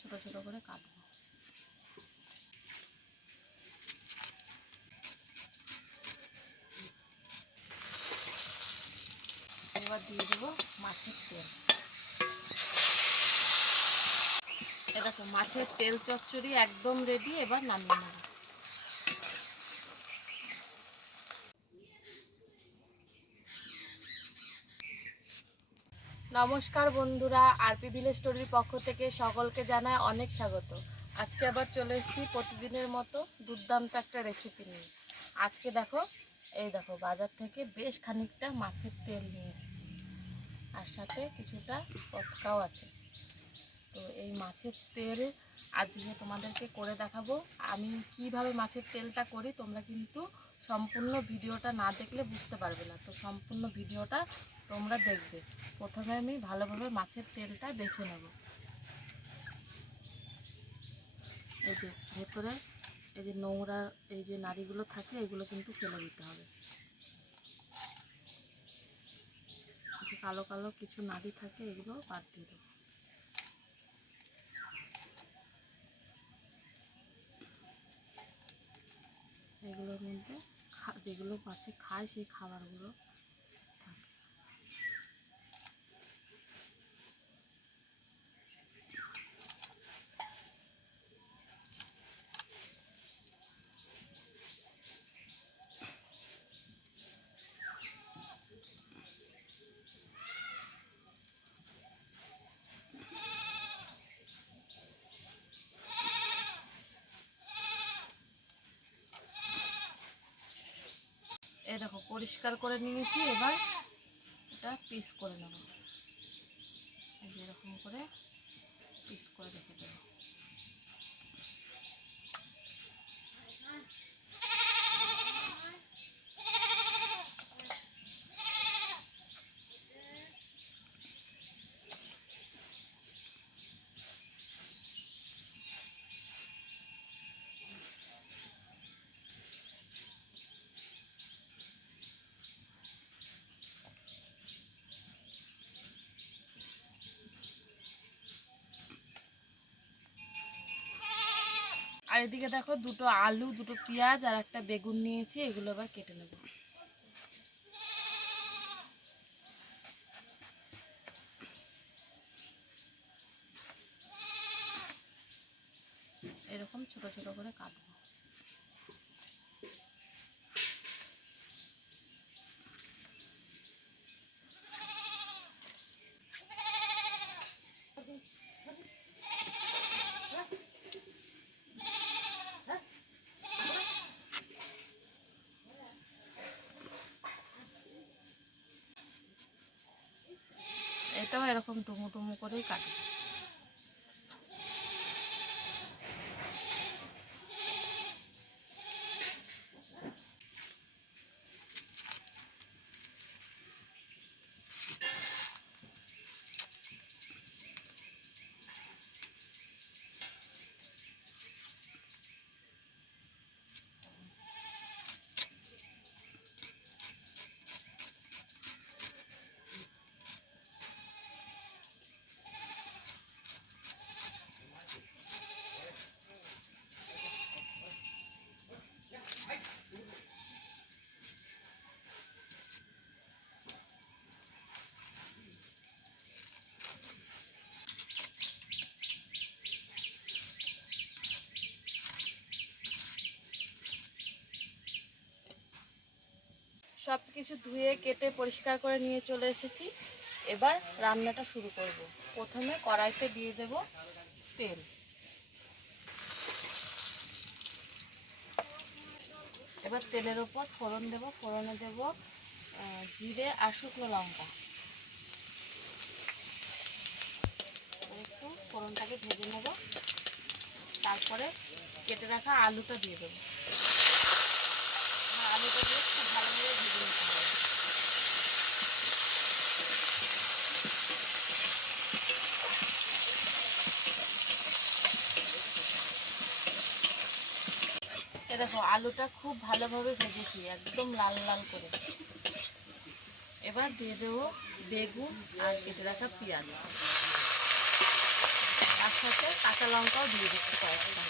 ছোট ছোট করে কাটবো। এবার দিয়ে দেবো মাছের তেল। দেখো মাছের তেল চচ্চড়ি একদম রেডি। এবার নামিয়ে নেব। নমস্কার বন্ধুরা, আরপি ভিলেজ স্টোরির পক্ষ থেকে সকলকে জানায় অনেক স্বাগত। আজকে আবার চলে এসেছি প্রতিদিনের মতো দুর্দান্ত একটা রেসিপি নিয়ে। আজকে দেখো, এই দেখো বাজার থেকে বেশ খানিকটা মাছের তেল নিয়ে এসেছি, আর সাথে কিছুটা পটকাও আছে। তো এই মাছের তেল আজকে তোমাদেরকে করে দেখাবো। আমি কিভাবে মাছের তেলটা করি তোমরা কিন্তু সম্পূর্ণ ভিডিওটা না দেখলে বুঝতে পারবে না। তো সম্পূর্ণ ভিডিওটা তোমরা দেখবে। প্রথমে আমি ভালোভাবে মাছের তেলটা বেছে নেব। এই যে ভেতরে এই যে নোংরা এই যে নাড়িগুলো থাকে এগুলো কিন্তু ফেলে দিতে হবে। যে কালো কালো কিছু নাড়ি থাকে এগুলো বাদ দিয়ে দেবো। এগুলোর মধ্যে যেগুলো মাছে খায় সেই খাবারগুলো থাকে। এই দেখো পরিষ্কার করে নিয়েছি। এবার এটা পিস করে নেব। এই যে এরকম করে পিস করে রেখে দেবো। আর এদিকে দেখো দুটো আলু, দুটো পেঁয়াজ আর একটা বেগুন নিয়েছি। এগুলো আবার কেটে নেব। এরকম ছোট ছোট করে কাটবো। এটাও এরকম টুমু টুমু করেই কাটবো। সব কিছু ধুয়ে কেটে পরিষ্কার করে নিয়ে চলে এসেছি। এবার রান্নাটা শুরু করব। প্রথমে কড়াইতে দিয়ে দেব তেল। এবার তেলের ওপর ফোড়ন দেব। ফোড়নে দেব জিরে আর শুকনো লঙ্কা। একটু ফোড়নটাকে ভেজে নেব। তারপরে কেটে রাখা আলুটা দিয়ে দেবো। আলুটা দিয়ে খুব ভালোভাবে ভেজে নিতে হবে। দেখো আলুটা খুব ভালোভাবে ভেজেছি, একদম লাল লাল করে। এবার দিয়ে দেবো বেগুন আর কেটে রাখা পেঁয়াজ। তার সাথে কাঁচা লঙ্কাও দিয়ে দিচ্ছি কয়েকটা।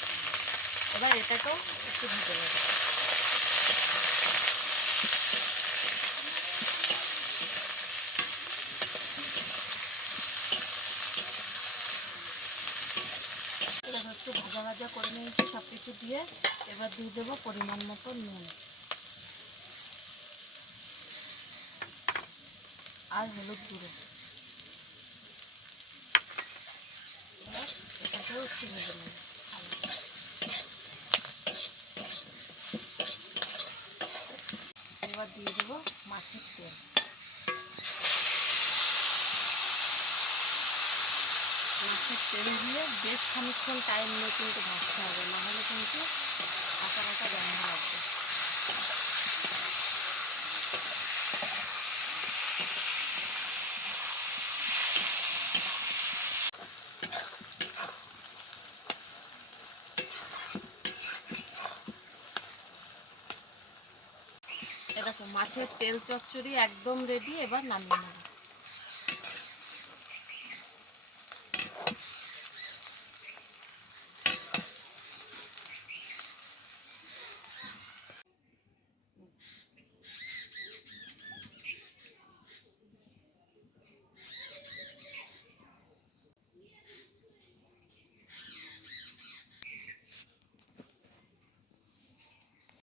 এবার এটাকেও একটু ভেজে নেব। একটু ভাজা ভাজা করে নিয়েছি সব কিছু দিয়ে। এবার দিয়ে দেবো পরিমাণ মতো নুন আর হলুদ গুঁড়ো। এবার এটাকেও একটু ভেজে নেব। এবার দিয়ে দেবো মাছের তেল। মাছের তেল দিয়ে বেশ খানিকক্ষণ টাইম নিয়ে কিন্তু ভাজতে হবে, নাহলে কিন্তু কাঁচা কাঁচা গন্ধ লাগবে। এরকম মাছের তেল চচ্চড়ি একদম রেডি। এবার নামিয়ে নেব।